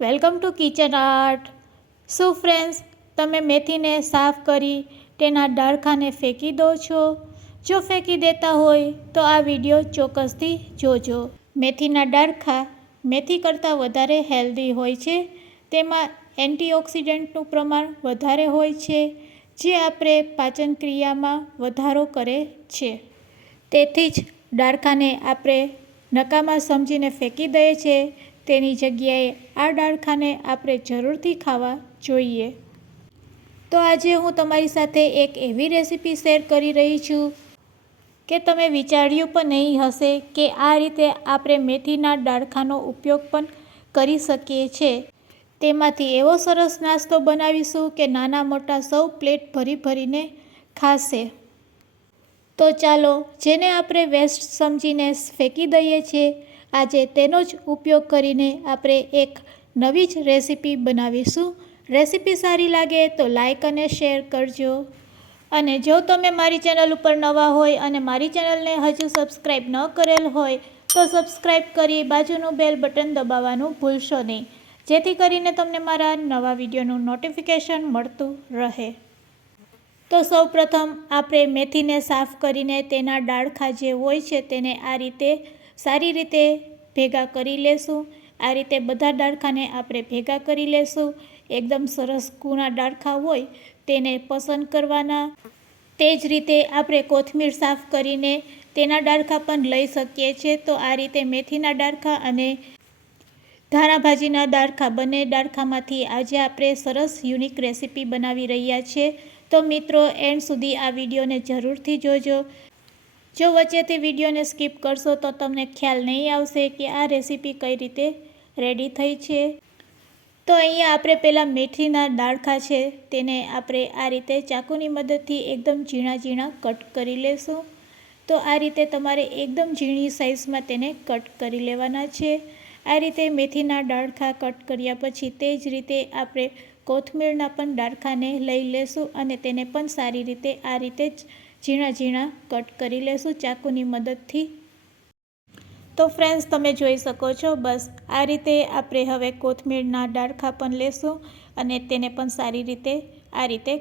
Welcome to kitchen art. શું friends, તમે મેથીને સાફ કરી તેના ડાળખાને ફેંકી દો છો? જો ફેંકી દેતા હોય તો આ વિડીયો ચોક્કસથી જોજો. મેથીના ડાળખા મેથી કરતાં વધારે હેલ્ધી હોય છે. તેમાં એન્ટીઓક્સિડન્ટનું પ્રમાણ વધારે હોય છે, જે આપણે પાચન ક્રિયામાં વધારો કરે છે. તેથી જ ડાળખાને આપણે નકામા સમજીને ફેંકી દઈએ છીએ. તેની જગ્યાએ આ ડાળખાને આપણે જરૂરથી ખાવા જોઈએ. તો આજે હું તમારી સાથે એક એવી રેસીપી શેર કરી રહી છું કે તમે વિચાર્યું પણ નહીં હશે કે આ રીતે આપણે મેથીના ડાળખાનો ઉપયોગ પણ કરી શકીએ છીએ. તેમાંથી એવો સરસ નાસ્તો બનાવીશું કે નાના મોટા સૌ પ્લેટ ભરી ભરીને ખાશે. તો ચાલો, જેને આપણે વેસ્ટ સમજીને ફેંકી દઈએ છીએ, આજે તેનો જ ઉપયોગ કરીને આપણે એક નવી જ રેસીપી બનાવીશું. રેસીપી સારી લાગે તો લાઈક અને શેર કરજો. અને જો તમે મારી ચેનલ ઉપર નવા હોય અને મારી ચેનલને હજુ સબસ્ક્રાઈબ ન કરેલ હોય તો સબસ્ક્રાઈબ કરી બાજુનું બેલ બટન દબાવવાનું ભૂલશો નહીં, જેથી કરીને તમને મારા નવા વિડીયોનું નોટિફિકેશન મળતું રહે. તો સૌપ્રથમ આપણે મેથીને સાફ કરીને તેના ડાળખા જે હોય છે તેને આ રીતે સારી રીતે ભેગા કરી લેશું. આ રીતે બધા ડાળખાને આપણે ભેગા કરી લેશું. એકદમ સરસ કૂણા ડાળખા હોય તેને પસંદ કરવાના. તે જ રીતે આપણે કોથમીર સાફ કરીને તેના ડાળખા પણ લઈ શકીએ છીએ. તો આ રીતે મેથીના ડાળખા અને ધાણાભાજીના ડાળખા, બંને ડાળખામાંથી આજે આપણે સરસ યુનિક રેસીપી બનાવી રહ્યા છીએ. તો મિત્રો, એન્ડ સુધી આ વિડીયોને જરૂરથી જોજો. જો વચ્ચેથી વિડીયોને સ્કીપ કરશો તો તમને ખ્યાલ નહીં આવશે કે આ રેસીપી કઈ રીતે રેડી થઈ છે. તો અહીંયા આપણે પહેલાં મેથીના ડાળખા છે તેને આપણે આ રીતે ચાકુની મદદથી એકદમ ઝીણા ઝીણા કટ કરી લેશું. તો આ રીતે તમારે એકદમ ઝીણી સાઇઝમાં તેને કટ કરી લેવાના છે. આ રીતે મેથીના ડાળખા કટ કર્યા પછી તે જ રીતે આપણે કોથમીરના પણ ડાળખાને લઈ લેશું અને તેને પણ સારી રીતે આ રીતે જ ઝીણા ઝીણા કટ કરી લેશું ચાકુની મદદથી. તો ફ્રેન્ડ્સ, તમે જોઈ શકો છો, બસ આ રીતે આપણે હવે કોથમીરના ડાળખા પણ લેશું અને તેને પણ સારી રીતે આ રીતે.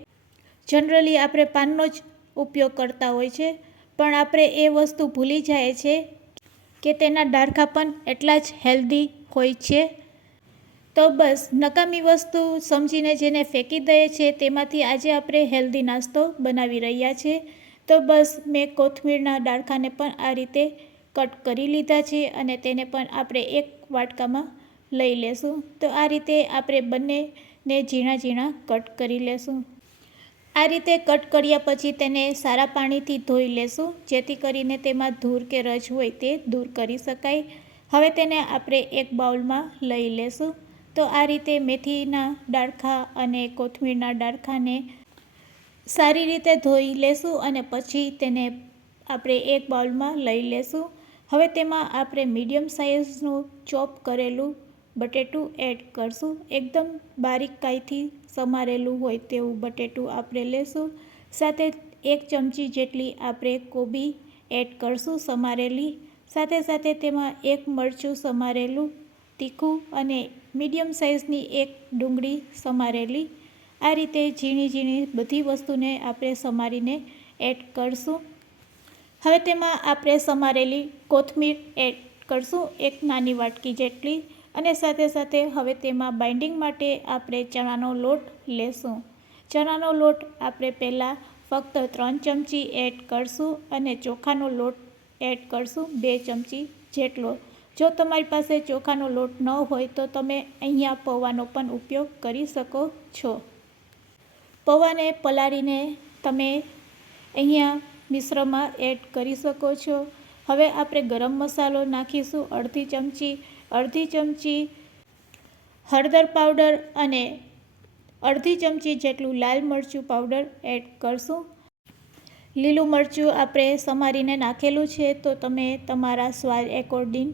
જનરલી આપણે પાનનો જ ઉપયોગ કરતા હોય છે, પણ આપણે એ વસ્તુ ભૂલી જાય છે કે તેના ડાળખા પણ એટલા જ હેલ્ધી હોય છે. તો બસ નકામી વસ્તુ સમજીને જેને ફેંકી દઈએ છીએ તેમાંથી આજે આપણે હેલ્ધી નાસ્તો બનાવી રહ્યા છીએ. તો બસ મેં કોથમીરના ડાળખાને પણ આ રીતે કટ કરી લીધા છે અને તેને પણ આપણે એક વાટકામાં લઈ લેશું. તો આ રીતે આપણે બંનેને ઝીણા ઝીણા કટ કરી લેશું. આ રીતે કટ કર્યા પછી તેને સારા પાણીથી ધોઈ લેશું, જેથી કરીને તેમાં ધૂળ કે રજ હોય તે દૂર કરી શકાય. હવે તેને આપણે એક બાઉલમાં લઈ લેશું. તો આ રીતે મેથીના ડાળખા અને કોથમીરના ડાળખાને સારી રીતે ધોઈ લેશું અને પછી તેને આપણે એક બાઉલમાં લઈ લેશું. હવે તેમાં આપણે મીડિયમ સાઇઝનું ચોપ કરેલું બટેટું એડ કરશું. એકદમ બારીક કાઈથી સમારેલું હોય તેવું બટેટું આપણે લેશું. સાથે 1 ચમચી જેટલી આપણે કોબી એડ કરશું સમારેલી. સાથે સાથે તેમાં 1 મરચું સમારેલું તીખું અને મીડિયમ સાઇઝની 1 ડુંગળી સમારેલી. આ રીતે ઝીણી ઝીણી બધી વસ્તુને આપણે સમારીને એડ કરશું. હવે તેમાં આપણે સમારેલી કોથમીર એડ કરશું, 1 નાની વાટકી જેટલી. અને સાથે સાથે હવે તેમાં બાઇન્ડિંગ માટે આપણે ચણાનો લોટ લેશું. ચણાનો લોટ આપણે પહેલાં ફક્ત 3 ચમચી એડ કરશું અને ચોખાનો લોટ એડ કરશું 2 ચમચી જેટલો. જો તમારી પાસે ચોખાનો લોટ ન હોય તો તમે અહીંયા પૌવાનો પણ ઉપયોગ કરી શકો છો. પૌવાને પલાળીને તમે અહીંયા મિશ્રમાં એડ કરી શકો છો. હવે આપણે ગરમ મસાલો નાખીશું, અડધી ચમચી હળદર પાવડર અને અડધી ચમચી જેટલું લાલ મરચું પાવડર એડ કરશું. લીલું મરચું આપણે સમારીને નાખેલું છે, તો તમે તમારા સ્વાદ એકોર્ડિંગ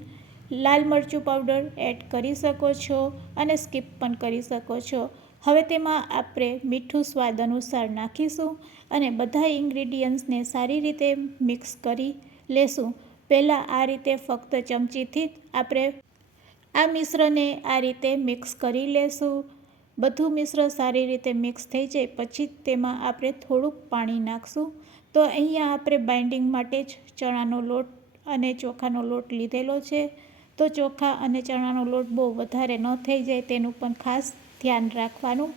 લાલ મરચું પાવડર એડ કરી શકો છો અને સ્કીપ પણ કરી શકો છો. હવે તેમાં આપણે મીઠું સ્વાદ અનુસાર નાખીશું અને બધા ઇન્ગ્રીડિયન્ટ્સને સારી રીતે મિક્સ કરી લેશું. પહેલાં આ રીતે ફક્ત ચમચીથી જ આપણે આ મિશ્રને આ રીતે મિક્સ કરી લેશું. બધું મિશ્ર સારી રીતે મિક્સ થઈ જાય પછી તેમાં આપણે થોડુંક પાણી નાખશું. તો અહીંયા આપણે બાઇન્ડિંગ માટે જ ચણાનો લોટ અને ચોખાનો લોટ લીધેલો છે. તો ચોખા અને ચણાનો લોટ બહુ વધારે ન થઈ જાય તેનું પણ ખાસ ધ્યાન રાખવાનું.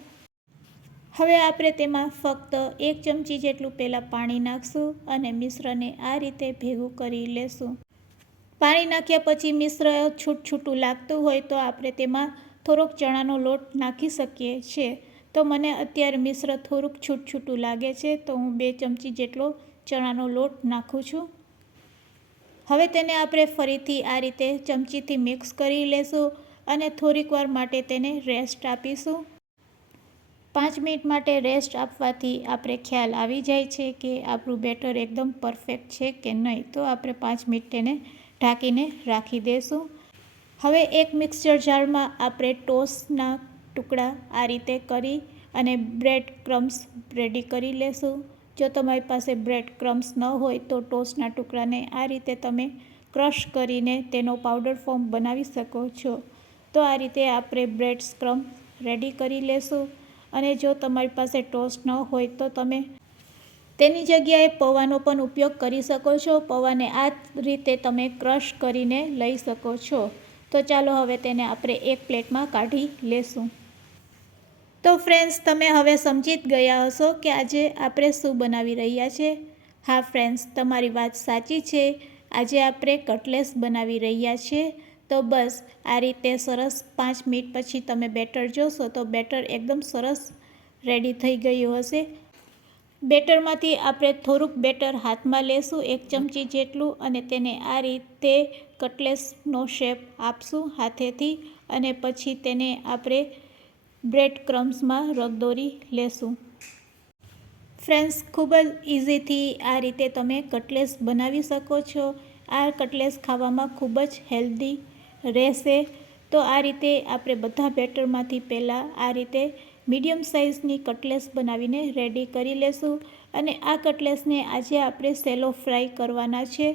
હવે આપણે તેમાં ફક્ત 1 ચમચી જેટલું પહેલાં પાણી નાખશું અને મિશ્રને આ રીતે ભેગું કરી લેશું. પાણી નાખ્યા પછી મિશ્ર છૂટું લાગતું હોય તો આપણે તેમાં થોડોક ચણાનો લોટ નાખી શકીએ છીએ. તો મને અત્યારે મિશ્ર થોડુંક છૂટું લાગે છે તો હું 2 ચમચી જેટલો ચણાનો લોટ નાખું છું. હવે તેને આપણે ફરીથી આ રીતે ચમચીથી મિક્સ કરી લેશું અને થોડીક વાર માટે તેને રેસ્ટ આપીશું. 5 મિનિટ માટે રેસ્ટ આપવાથી આપણે ખ્યાલ આવી જાય છે કે આપણું બેટર એકદમ પરફેક્ટ છે કે નહીં. તો આપણે 5 મિનિટ તેને ઢાંકીને રાખી દઈશું. હવે એક મિક્સર જારમાં આપણે ટોસ્ટના ટુકડા આ રીતે કરી અને બ્રેડ ક્રમ્સ રેડી કરી લેશું. જો તમારી પાસે બ્રેડ ક્રમ્સ ન હોય તો ટોસ્ટના ટુકડાને આ રીતે તમે ક્રશ કરીને તેનો પાવડર ફોર્મ બનાવી શકો છો. તો આ રીતે આપણે બ્રેડ ક્રમ્સ રેડી કરી લેશું. અને જો તમારી પાસે ટોસ્ટ ન હોય તો તમે તેની જગ્યાએ પૌવાનો પણ ઉપયોગ કરી શકો છો. પૌવાને આ રીતે તમે ક્રશ કરીને લઈ શકો છો. તો ચાલો હવે તેને આપણે એક પ્લેટમાં કાઢી લેશું. તો ફ્રેન્ડ્સ, તમે હવે સમજી જ ગયા હશો કે આજે આપણે શું બનાવી રહ્યા છે. હા ફ્રેન્ડ્સ, તમારી વાત સાચી છે. આજે આપણે કટલેસ બનાવી રહ્યા છીએ. તો બસ આ રીતે સરસ 5 મિનિટ પછી તમે બેટર જોશો તો બેટર એકદમ સરસ રેડી થઈ ગયું હશે. બેટરમાંથી આપણે થોડુંક બેટર હાથમાં લેશું 1 ચમચી જેટલું અને તેને આ રીતે કટલેસનો શેપ આપશું હાથેથી અને પછી તેને આપણે બ્રેડ ક્રમ્સમાં રગદોરી લેશું. ફ્રેન્ડ્સ, ખૂબ જ ઇઝીથી આ રીતે તમે કટલેસ બનાવી શકો છો. આ કટલેસ ખાવામાં ખૂબ જ હેલ્ધી રહેશે. તો આ રીતે આપણે બધા બેટરમાંથી પહેલાં આ રીતે મીડિયમ સાઇઝની કટલેસ બનાવીને રેડી કરી લેશું. અને આ કટલેસને આજે આપણે સેલો ફ્રાય કરવાના છે.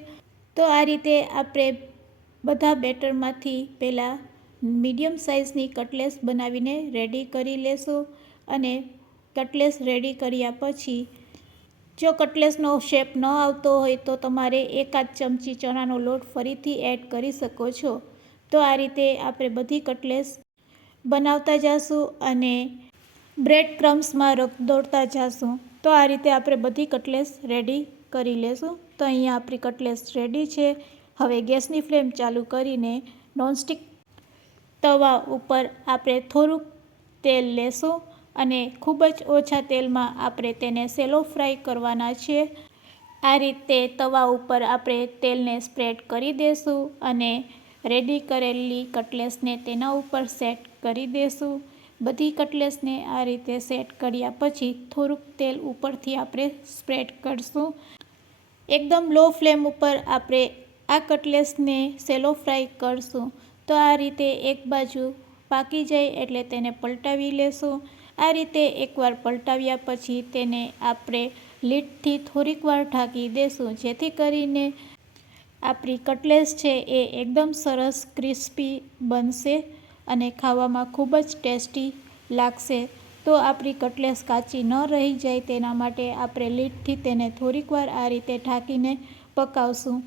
તો આ રીતે આપણે બધા બેટરમાંથી પહેલાં મીડિયમ સાઇઝની કટલેસ બનાવીને રેડી કરી લેશું. અને કટલેસ રેડી કર્યા પછી જો કટલેસનો શેપ ન આવતો હોય તો તમારે 1 ચમચી ચણાનો લોટ ફરીથી એડ કરી શકો છો. તો આ રીતે આપણે બધી કટલેસ બનાવતા જઈશું અને બ્રેડ ક્રમ્સમાં રગદોળતા જઈશું. તો આ રીતે આપણે બધી કટલેસ રેડી કરી લેશું. તો અહીંયા આપણી કટલેસ રેડી છે. હવે ગેસની ફ્લેમ ચાલુ કરીને નોનસ્ટિક તવા ઉપર આપણે થોડુંક તેલ લેશું અને ખૂબ જ ઓછા તેલમાં આપણે તેને સેલો ફ્રાય કરવાના છે. આ રીતે તવા ઉપર આપણે તેલને સ્પ્રેડ કરી દઈશું અને રેડી કરેલી કટલેસને તેના ઉપર સેટ કરી દઈશું. બધી કટલેસને આ રીતે સેટ કર્યા પછી થોડુંક તેલ ઉપરથી આપણે સ્પ્રેડ કરશું. એકદમ લો ફ્લેમ ઉપર આપણે આ કટલેસને સેલો ફ્રાય કરશું. તો આ રીતે એક બાજુ પાકી જાય એટલે તેને પલટાવી લેશું. આ રીતે એકવાર પલટાવ્યા પછી તેને આપણે લીડથી થોડીક વાર ઢાંકી દેશું જેથી કરીને આપણી કટલેસ છે એ એકદમ સરસ ક્રિસ્પી બનશે અને ખાવામાં ખૂબ જ ટેસ્ટી લાગશે. તો આપણી કટલેસ કાચી ન રહી જાય તેના માટે આપણે લીડથી તેને થોડીક વાર આ રીતે ઢાંકીને પકાવશું.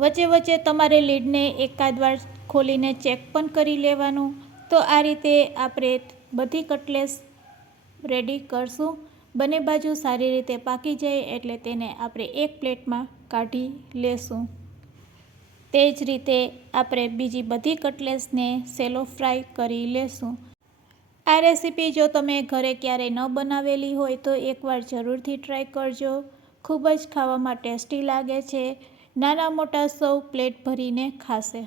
વચ્ચે વચ્ચે તમારે લીડને એકાદ વાર ખોલીને ચેક પણ કરી લેવાનું. તો આ રીતે આપણે બધી કટલેસ રેડી કરશું. બંને બાજુ સારી રીતે પાકી જાય એટલે તેને આપણે એક પ્લેટમાં કાઢી લેશું. તે જ રીતે આપણે બીજી બધી કટલેસને સેલો ફ્રાય કરી લેશું. આ રેસીપી જો તમે ઘરે ક્યારેય ન બનાવેલી હોય તો એકવાર જરૂરથી ટ્રાય કરજો. ખૂબ જ ખાવામાં ટેસ્ટી લાગે છે. નાના મોટા સૌ પ્લેટ ભરીને ખાશે.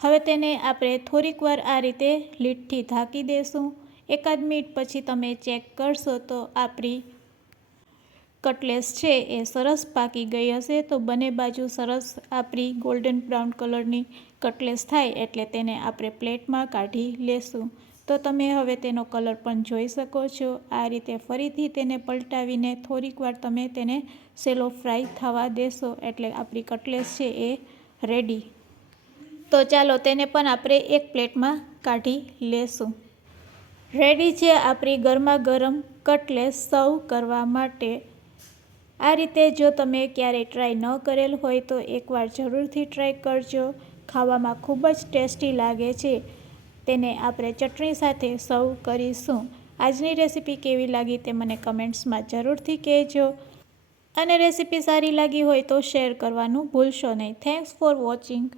હવે તેને આપણે થોડીક વાર આ રીતે લીડથી ઢાંકી દઈશું. એકાદ મિનિટ પછી તમે ચેક કરશો તો આપણી કટલેસ છે એ સરસ પાકી ગઈ હશે. તો બંને બાજુ સરસ આપણી ગોલ્ડન બ્રાઉન કલરની કટલેસ થાય એટલે તેને આપણે પ્લેટમાં કાઢી લેશું. તો તમે હવે તેનો કલર પણ જોઈ શકો છો. આ રીતે ફરીથી તેને પલટાવીને થોડીક વાર તમે તેને સેલો ફ્રાય થવા દેશો એટલે આપણી કટલેસ છે એ રેડી. તો ચાલો તેને પણ આપણે એક પ્લેટમાં કાઢી લેશું. રેડી છે આપણી ગરમા ગરમ કટલેસ સર્વ કરવા માટે. આ રીતે જો તમે ક્યારેય ટ્રાય ન કરેલ હોય તો એકવાર જરૂરથી ટ્રાય કરજો. ખાવામાં ખૂબ જ ટેસ્ટી લાગે છે. તેને આપણે ચટણી સાથે સર્વ કરીશું. આજની રેસીપી કેવી લાગી તે મને કમેન્ટ્સમાં જરૂરથી કહેજો. અને રેસીપી સારી લાગી હોય તો શેર કરવાનું ભૂલશો નહીં. Thanks for watching.